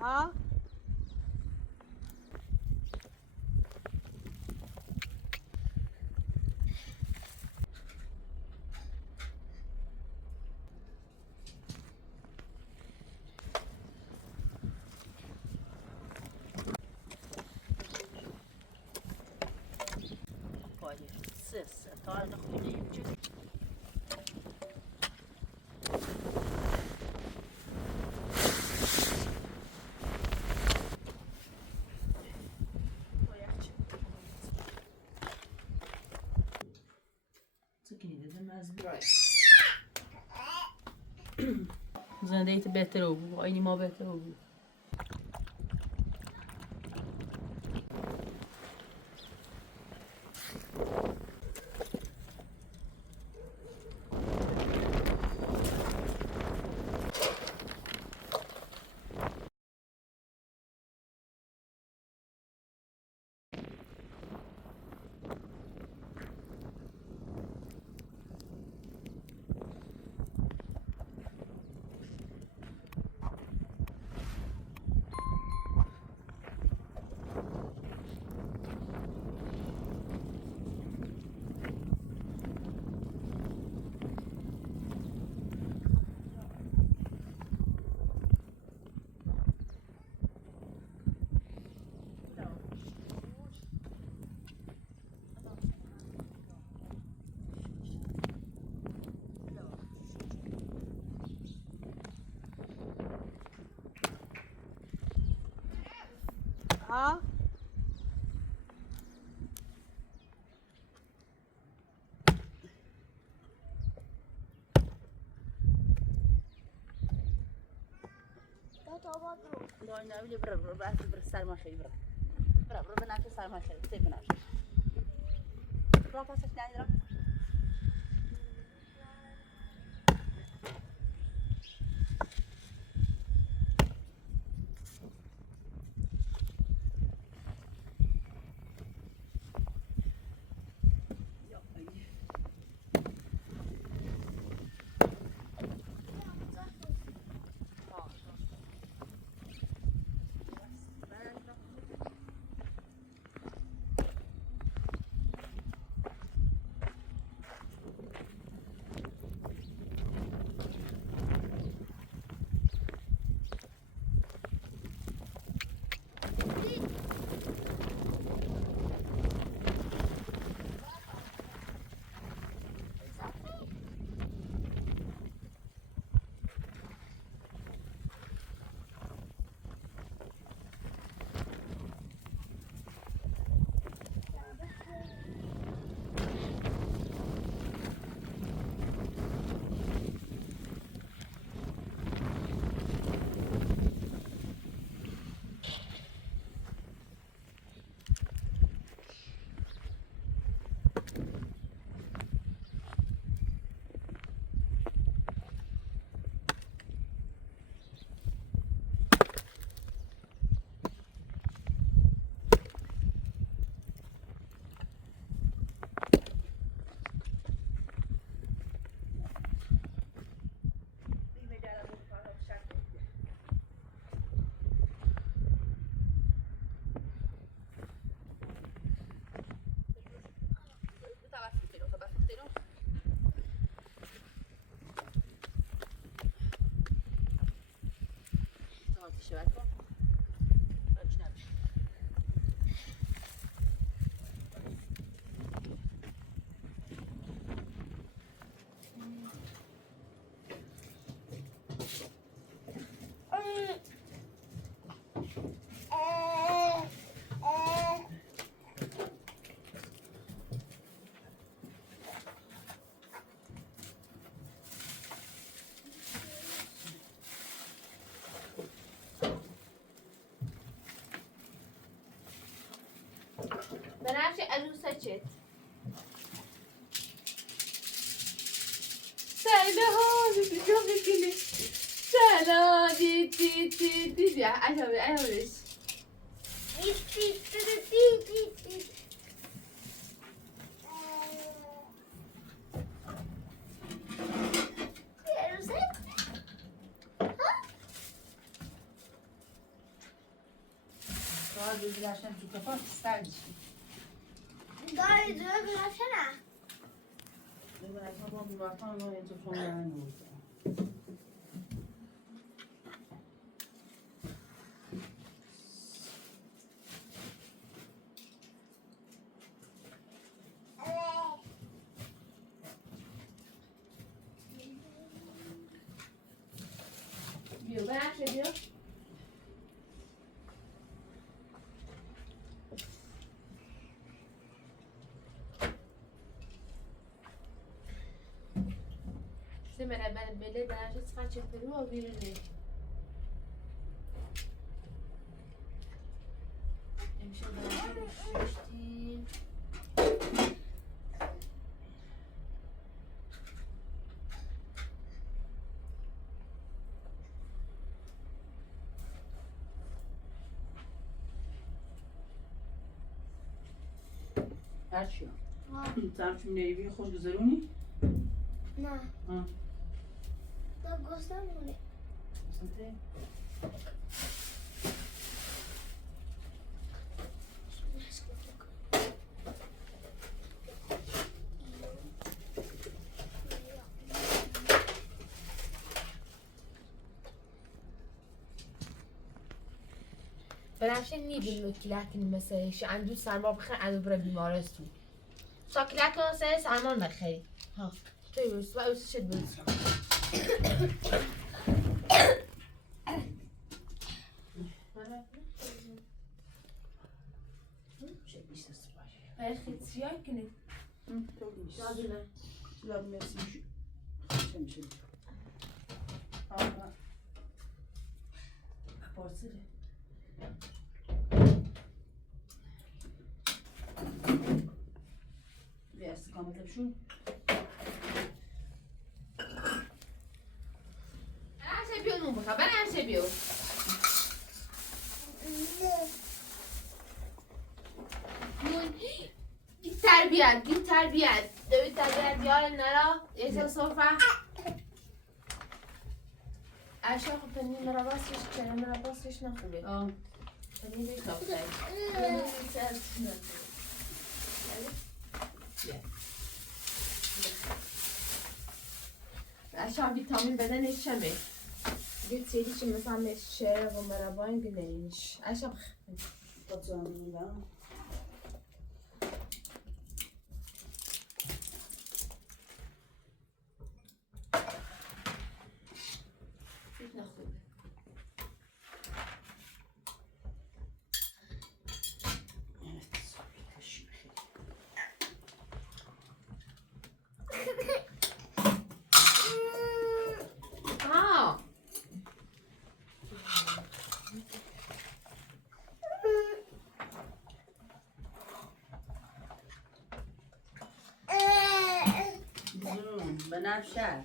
ها سه تا نخوری زندگیت بهتره بود آینی ما بهتره بود ها دای نبیلی برو بر سر ما خیلی برو بناش سر ما خیلی تی بناش برو پاسش ندارم بنفش عروسچت سلام جو بکنی سلام دی عجبش بزرشم تو کفا سردشی داری دور بزرشنه بزرشم با بیمارتان رو این تو خونه نمید بیا برش بیا سمرة بلد برش تفرش فرو و بیرونی امشب برش ششتیم هرچی هم ترچون نیوی خوش گذرونی؟ نه ها دا گستم مونه سنته؟ برش نیبین کلک مثلا ش اندو سرما بخیر اندو برای بیمارستون سا کلک مثلا سرما نخیر ها توی برس و اوسی شد برس چه بیست سپاهی خیلی سیاه کنی تو بیست نادونه سلام مرسی خوش میشه آه پارسله بیا استکان بشون برش بیو نون بخواه برش بیو نون گیت تربیت دوید تربیت یار نرا ایسا صفحه اشیا خب پنیر مراباستش چرا مراباستش نخوبه آه پنیر بشتاب پنیر بشتاب بیا اشیا ویتامین بدنش چمه یه سری که مثلا شعر و مرابا این گنهیش اشیا با هم میدم نخوبه آه بنفشه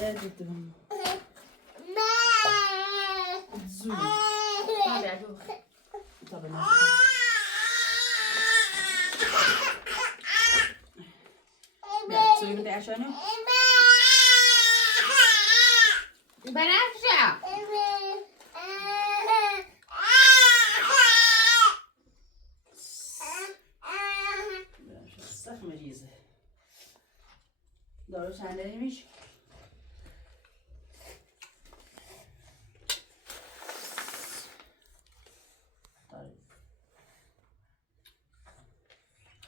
دردتون زود تا بنفشه بیا سوی بده اشانو بنفشه بنفشه سخت مریضه دارو چند میشه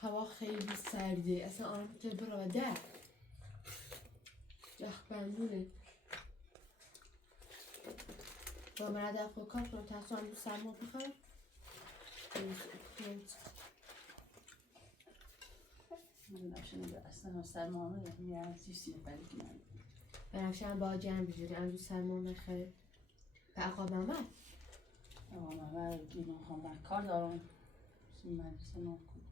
هوا خیلی سرده اصلا آرام که براده یخ بندونه با مرد افغان کار کنم تحصیل هم سرما بخورم بنفشه نگه اصلا سرما آمده میرم سیسی نفری که من بنفشه هم با جمع بجوری امروز سرما نخیر به عقاب آمد من دیگه من کار دارم مدرسه نکنم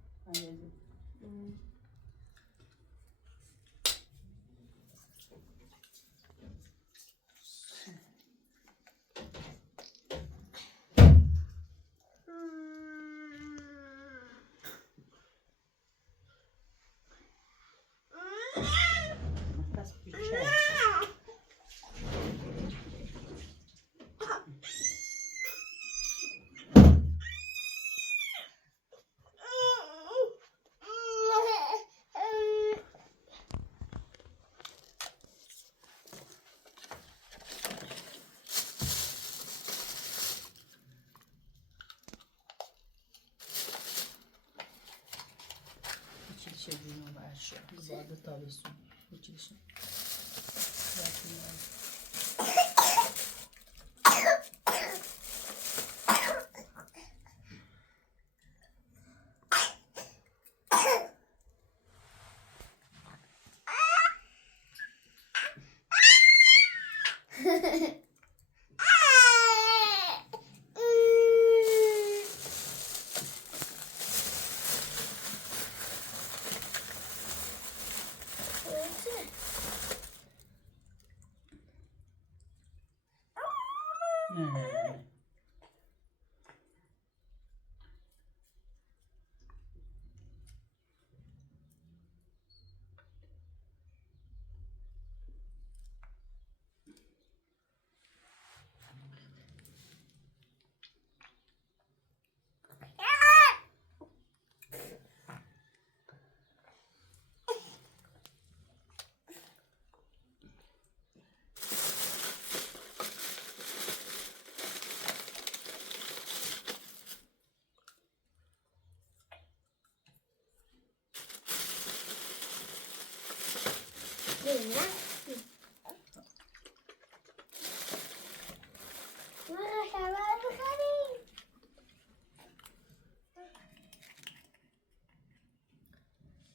باشه زیاده تابستون هیچی بشه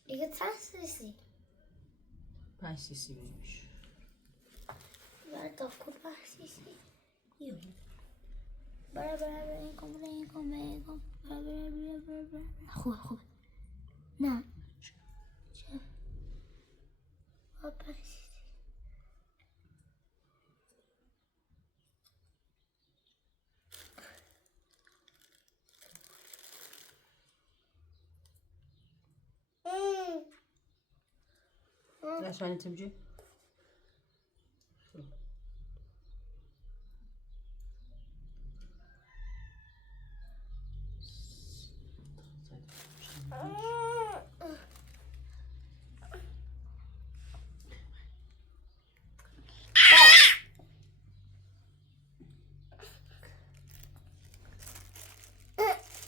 دیگه ترسیسی 5 سیسی بهش برای تا کل 5 سیسی برای این کن برای خوبه نه چه برای 5 سیسی ليش يعني تبجي؟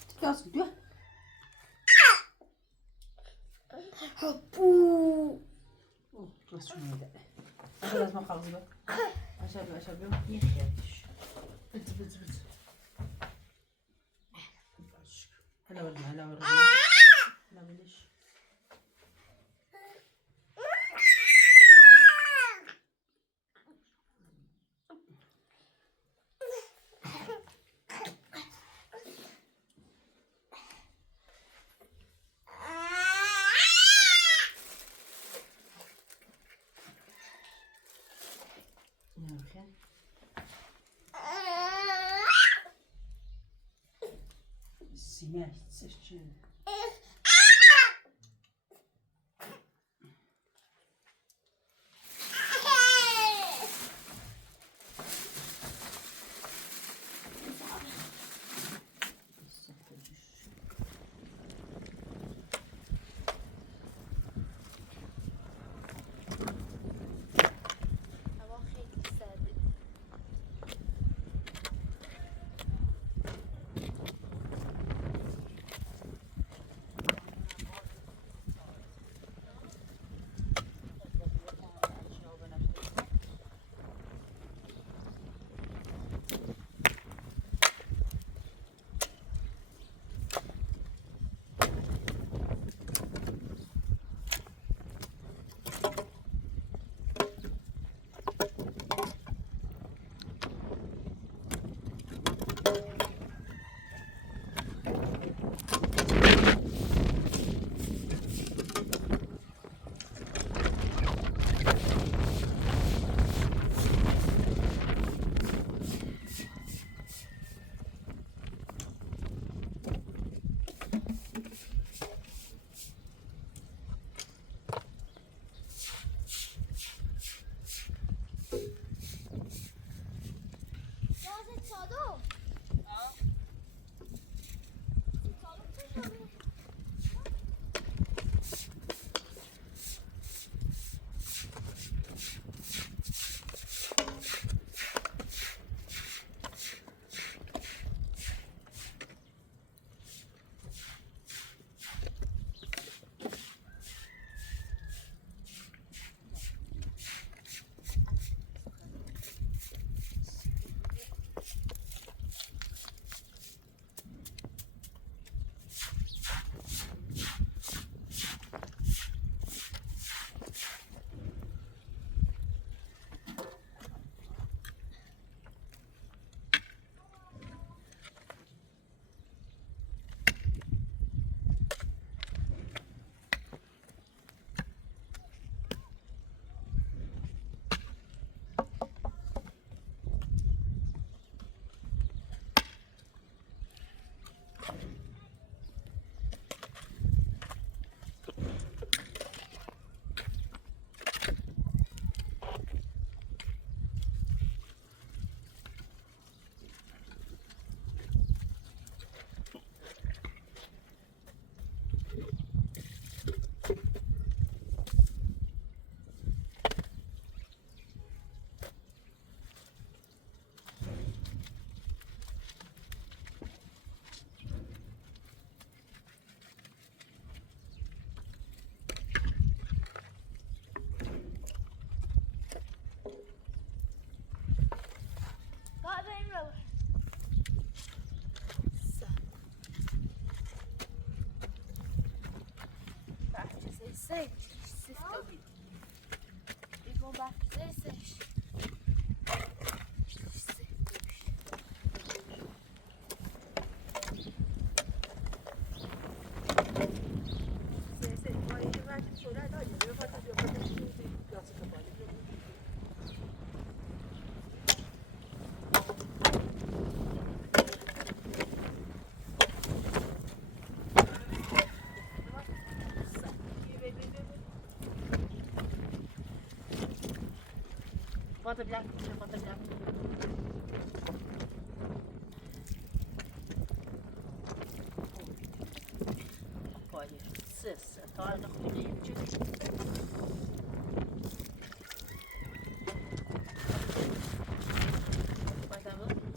تكاسك دوا بو بس شو هذا؟ أخذ لازم أخلص بقى. أشرب يخيش. بت. هلا ورنا هلا ليش؟ سمعت سجن Ils vont baptiser, c'est... Bota blanco, bota blanco. Pode, cessa, torna a comida. Bota a mão.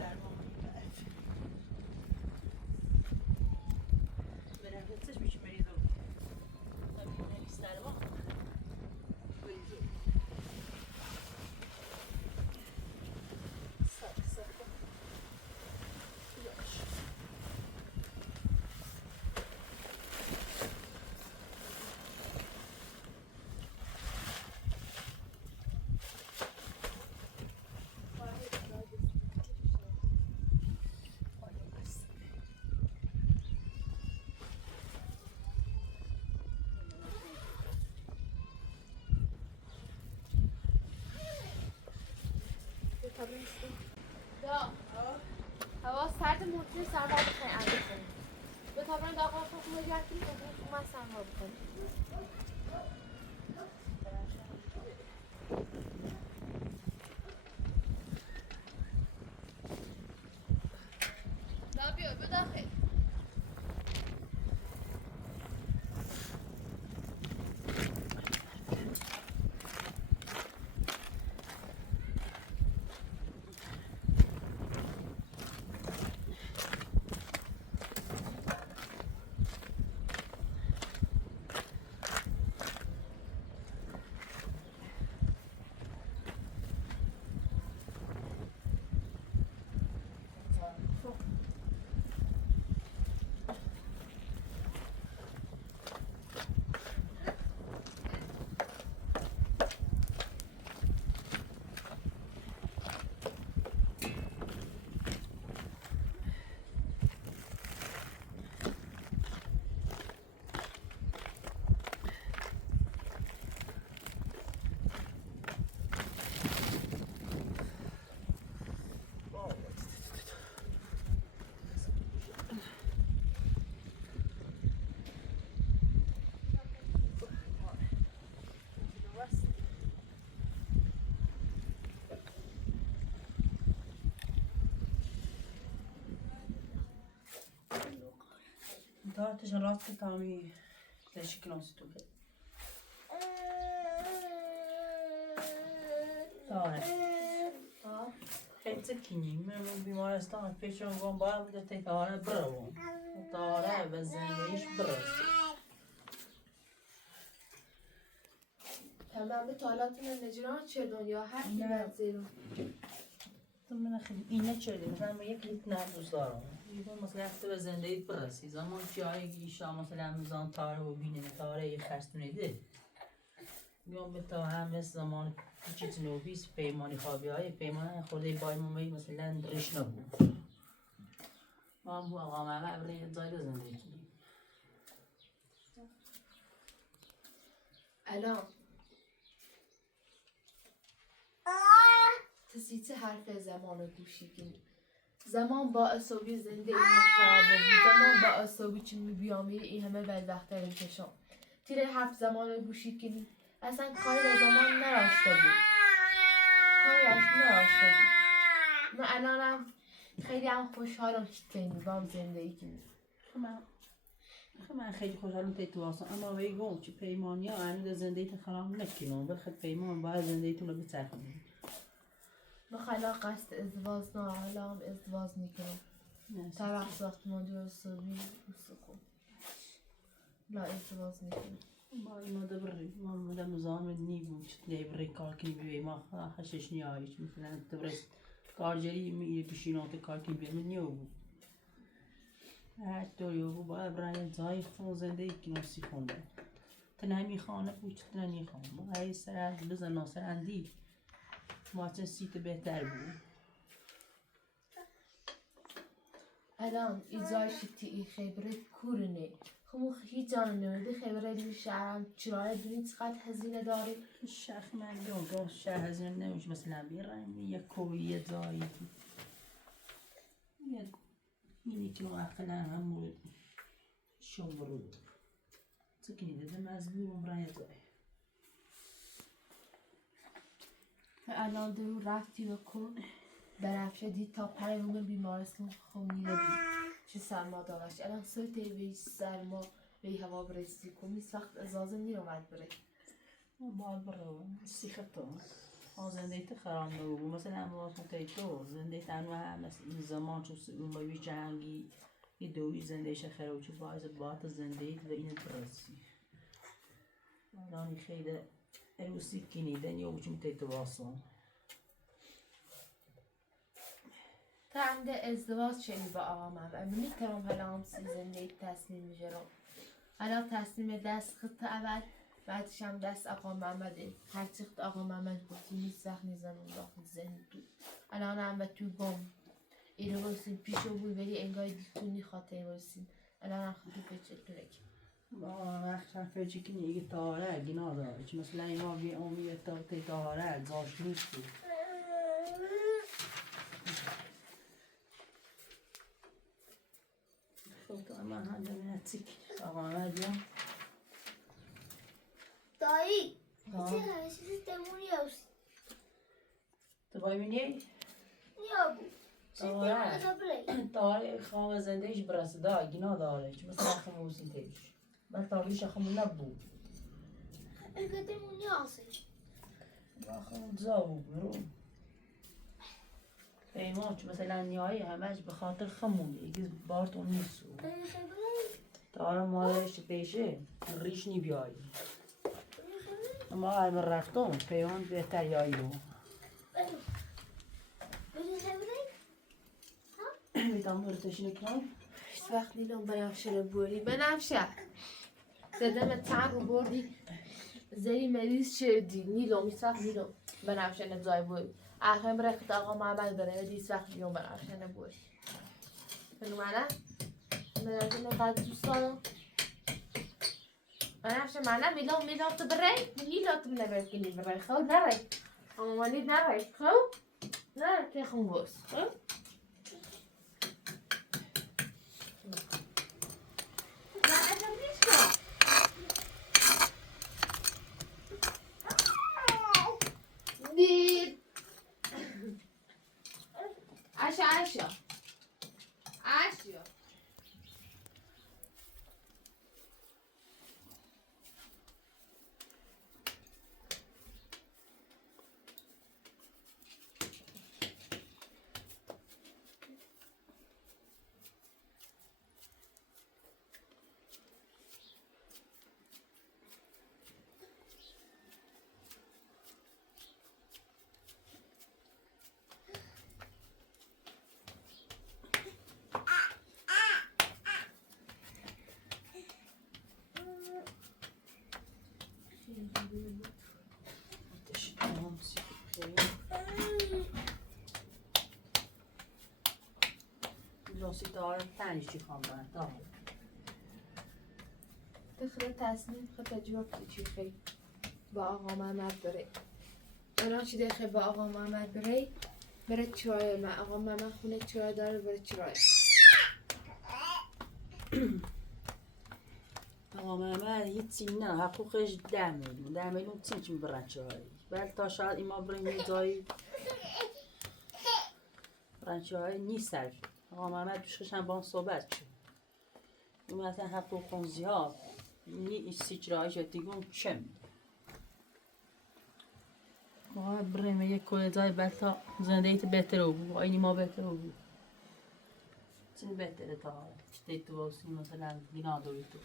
سرما برم هستش میشه مریضو نمیدونم سرما مریضو ساک یاش دا هوا سرد موتور سرما بخواهی انده کنیم به تابران داخل خود مجرد کنیم و اومد سرما بکنیم دا بیا بداخل تا تجربت تامی تشکیلات تو که داره خیلی تکنیم من بیمارستان پیشون گم باید بده تکاره برون داره و زندگیش برسه تمام به طالاتون نجران چه دنیا هر کی زیرو تو من خیلی اینه چه مثلا من یک لیت نبوز دارم میگم مثلا وقتی به زندگی برسی زمان جایی گیشا مثلا میزان تاره و بینه تاره یه خرستونه ده میگم به تا هم مثل زمان چیز نوبیس پیمانی خوابی های پیمان خورده بای ممی مثلا درش نبود ما هم آقا ممه برای جای زندگی کنیم الان تسیت حرف زمان رو گوشی کنی زمان با اصابی زنده این خراب بود زمان با اصابی چی میبیامی این همه بدبخت رو کشم تیره حرف زمان رو گوشی کنی اصلا کاری به زمان نراشته بود من الانم خیلی هم خوشحالم که تینی با هم زندگی کنی من خیلی خوشحالم تی تو واسه اما وی گم چی پیمانی ها هنوز زندگی خراب نکنم بخد پیمان باید زندگیتون رو بچرخونیم بخلا قصد ازدواج نه حالا هم ازدواج میکنم تا وقت ساختمانی و صبحی بسخون لا ازدواج میکنم با اینا دبری ما مدام نظام نیبود لیبری کار کنی بیای ما خشش نیایش مثلا دبرست کارجری می بشینات کار کنی بیای من نیو بود هر دویو بود باید برای جای خون زندگی کنم سی خونده تنهمی خانه بود تنهمی خانه ما های سر بزن ناصر اندی ما چه سیت بهتر بود الان ایزای شتی ای خبره کورنه خمو هیچ جان نمیده خبره دی شهرم چرای دونی چقدر هزینه داری شخ من دو شهر هزینه نمیشه مثلا بیرم یه کوی جایی یه اینی که اقلا هم مورد شمرود سکنی دیده مزبورم رای جایی الان دو رفتی و کن برفشه دید تا پیام بیمارستان خونیده بود چه سرما داشت الان سویته وی سرما وی هوا برسی کنی وقت ازازه نیرومد بره باید برو سیختون زندگی خراب نبود مثلا ما تو زندگی تنها مثل این زمان چون اون باید جنگی یه دوی زندگیش خراب چون باعث بات زندگی و این پرسی الان خیلی روسی کنیدن یا وچون تیتو واسون تا عند ازدواج شدی با آقا محمد میتونم حالا هم زندگی تصمیم میگیرم حالا تصمیم دست خط اول بعدش هم دست آقا محمده هر چقدر آقا محمد گفتی نیست وقت نیزنم داخل ذهن تو الان هم به تو گم ایره بایستیم پیشو بود ولی انگاه دیتونی خاطر بایستیم الان هم خیلی پیچه وقتا فکر کنی یه تاره گنا داره چون مثلا اینا بی امی تاره زاش نیست خب تو اما هنده نتیک آقا محمد یا دایی چه هرشیزی تمون یاوسی تو باید بینی؟ نیابو چه تمون دابلی تاره خواه زندهش برسده گنا داره چون مثلا خموزی تیش بل تاریش خمو نبود اگه تمون یاسی خمو زاو برو پیمان چون مثلا نیایی همش به خاطر خمونه یکی بارتون نیستو تاره مالش پیشه ریش نی بیایی اما هر من رفتم پیمان بهتر یایی رو میتونم برتشینه کنم هیچ وقت نیلم بنفشه رو بوری بنفشه زدم تعب رو بردی زری مریض شدی نیلم هیچ وقت نیلم بنفشه نزای بوری آخرین برخت آقا محمد بره هیچ وقت نیلم بنفشه نبوری فنومنه بنفشه نقدر دوست دارم بنفشه منه میلم تو بره نیلم تو نبره کنی بره خب نره اما منی نره خب نه تخم بوس خب Aşağı. لوسی داره تنش چی خوام برن داره دخل تصمیم خود تجربه چی خیلی با آقا محمد بره الان چی دخل با آقا محمد بره چرای من آقا محمد خونه چرای داره بره چرای آقا محمد هیچی نه حقوقش 10 میلیون چی میبرن چرایی ولی تا شاید ایما بریم یه جایی برن چرایی نیست سر آقا محمد پیشش هم با هم صحبت شد این مثلا حقوق خونزی ها نیستی چرایی شد دیگون چه میده آقا بریم یه کل جای تا زندگیت بهتره بود آینی ما بهتره بود چی بهتره تا چی تو باسی مثلا گناه دوی تو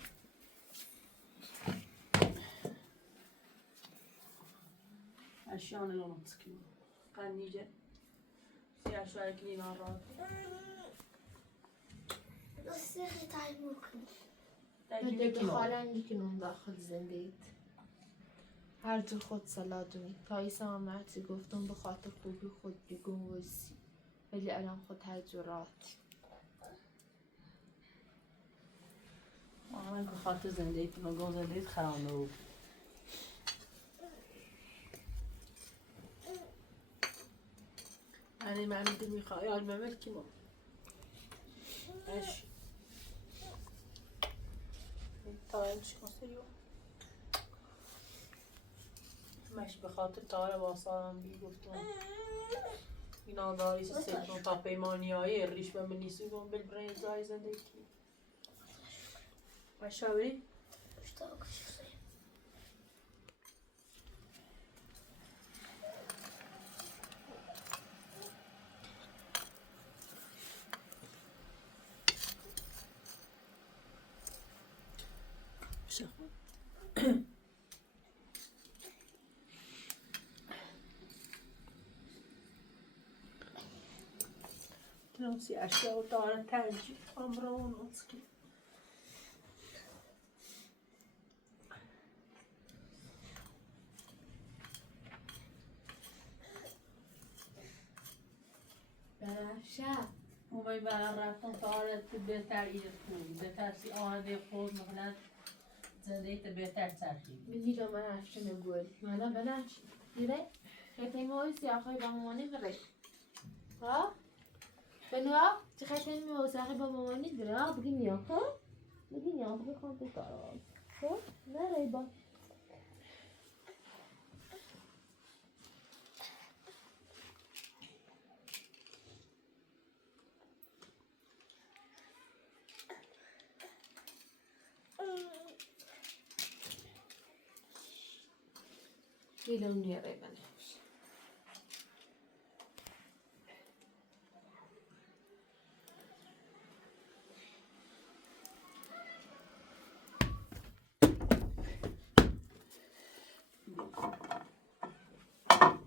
اشیاء نگاه مسکین قنیجه سی اشیاء کنی ناراد نصیخ تایمو کنی بده بخارن یکنون داخل زندگیت هر جو خود سلادونی تا ایسا هم مرسی گفتم به خاطر خوبی خود بگم ویسی ولی الان خود تجرات من به خاطر زندگیت نگاه زندگیت خراب نبود یعنی من میدونی میخوای آلمه کی ما اش تایم کنسیو مش به خاطر تاره واسم بی گفتم اینا داری سیستم تا پیمانی های ریش به من نیستی گم بل برای زای زندگی مشاوری شو تنسي أشياء وطارة ترجي أمرون وسكي بنفشه وبای برای رفتن طارة بهتر ایجاد کنی بهتر سی آهده خود مثلا زندگی بهتر ترکیب میگم بنفشه نگول من بنفشه دیره خیلی موی سیاهی با مامانی بره ها بنوا چه خیلی موی سیاهی با مامانی بره ها بگی نیا ها بگی نیا بگی خواهم بکارم ها نره با گیلم نیاره بنفشه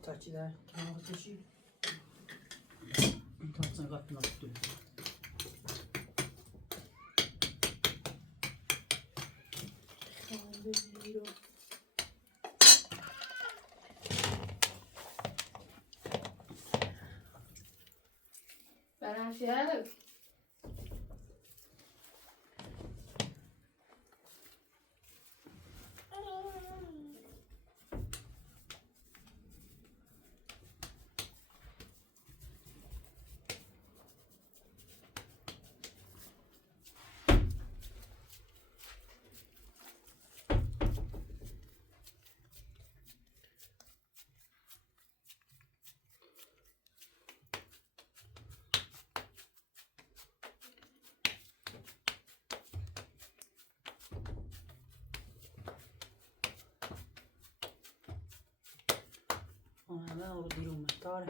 تاچی در کنار کشی تاچی نگاه نکتو خواهم بگیرم بنفشه همه رو بیرون مختاره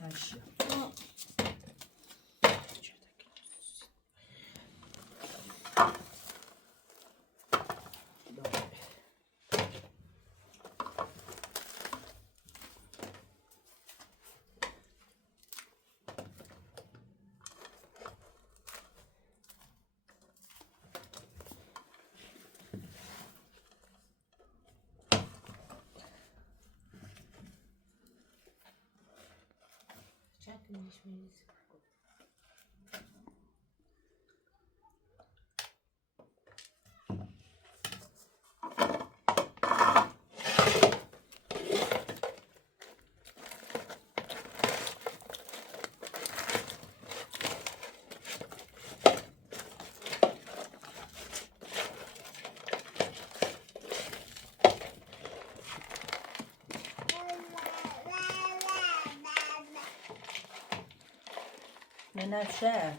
اشیا چکمیش میریزم بنفشه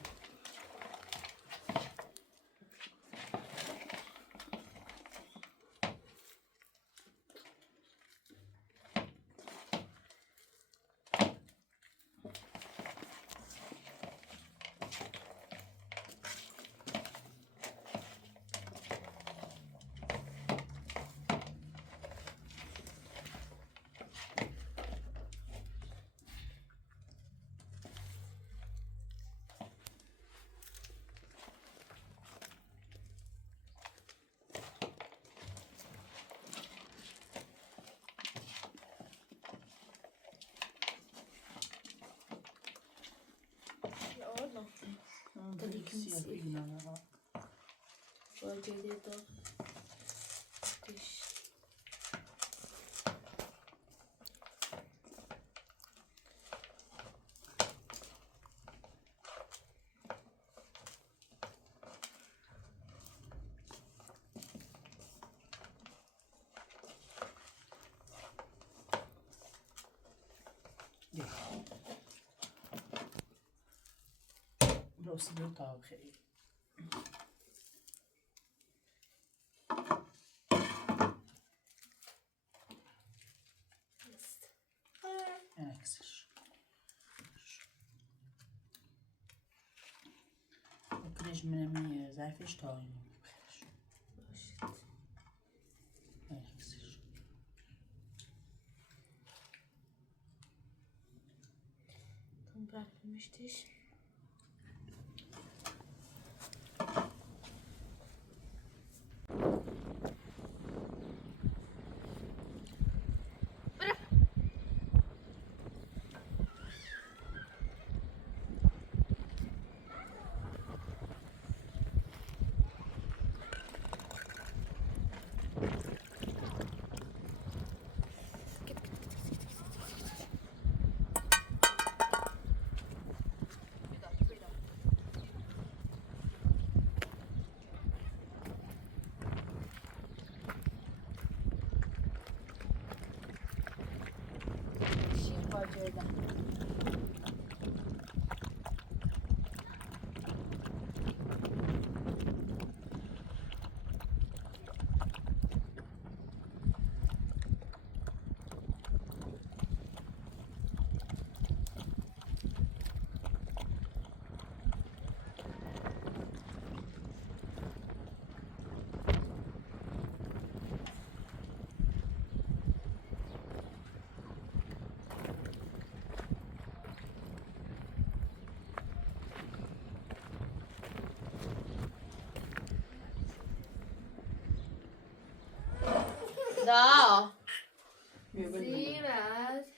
Tabii ki سیاه siyah. بگیرم Bölgede de diş. راستی برو تا خیلی عکسش بکنش منم ظرفش تا اینو بخیرش عکسش Tam bırakılmıştır. Şiir bacırda. Da. Zivet.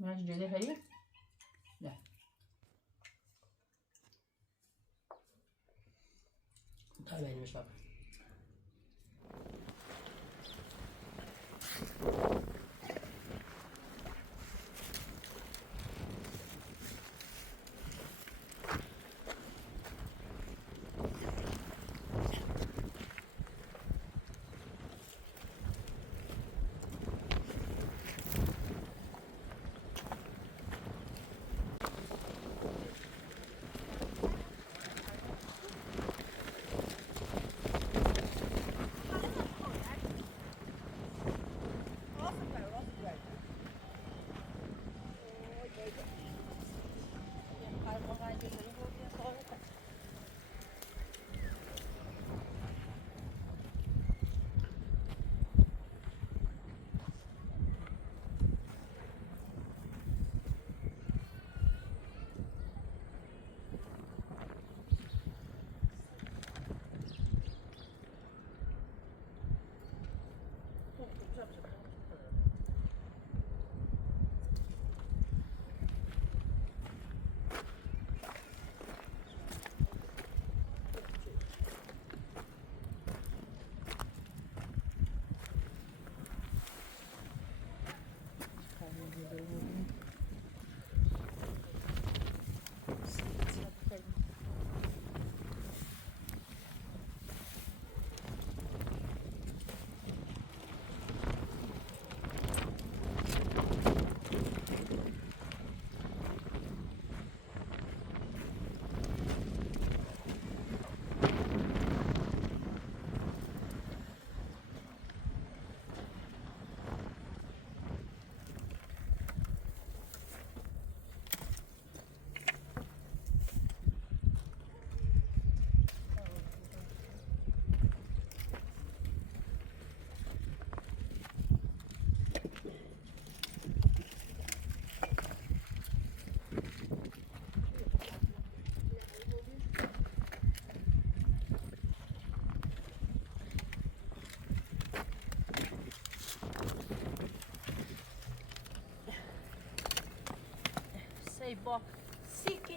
ماشي جاي خليل لا طيب يعني مش فاكر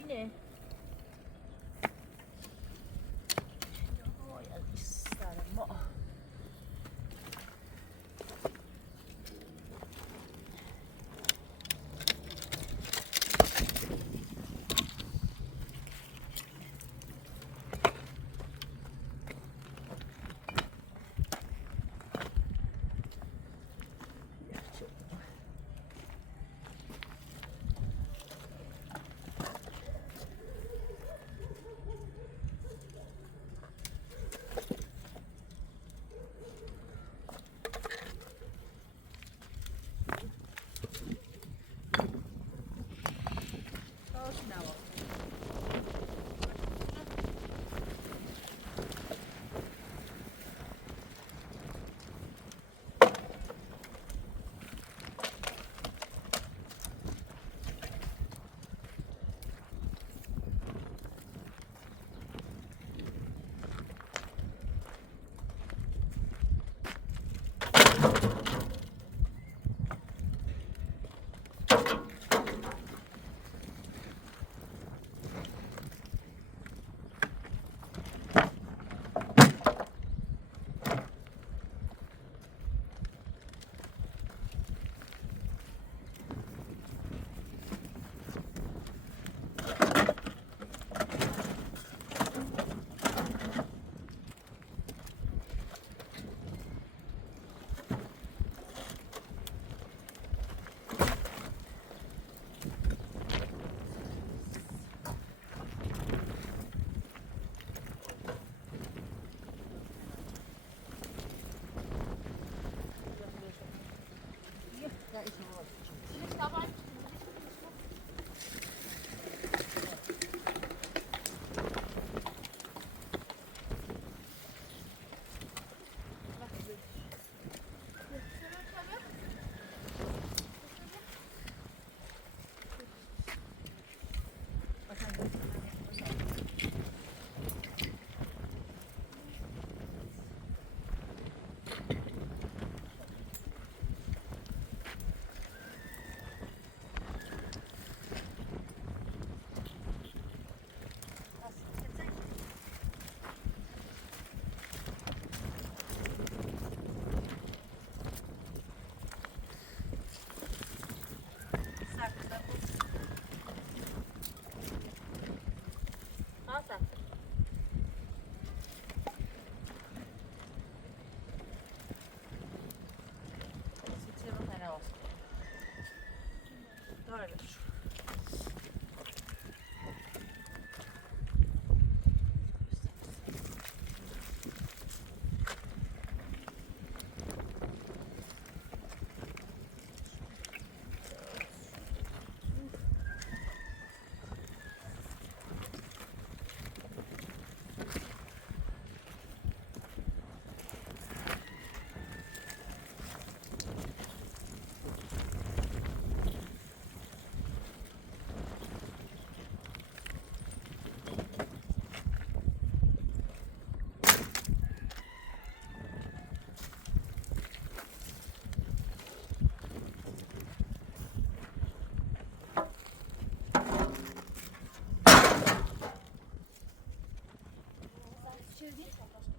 اینه باید سر ما Söyleyeyim.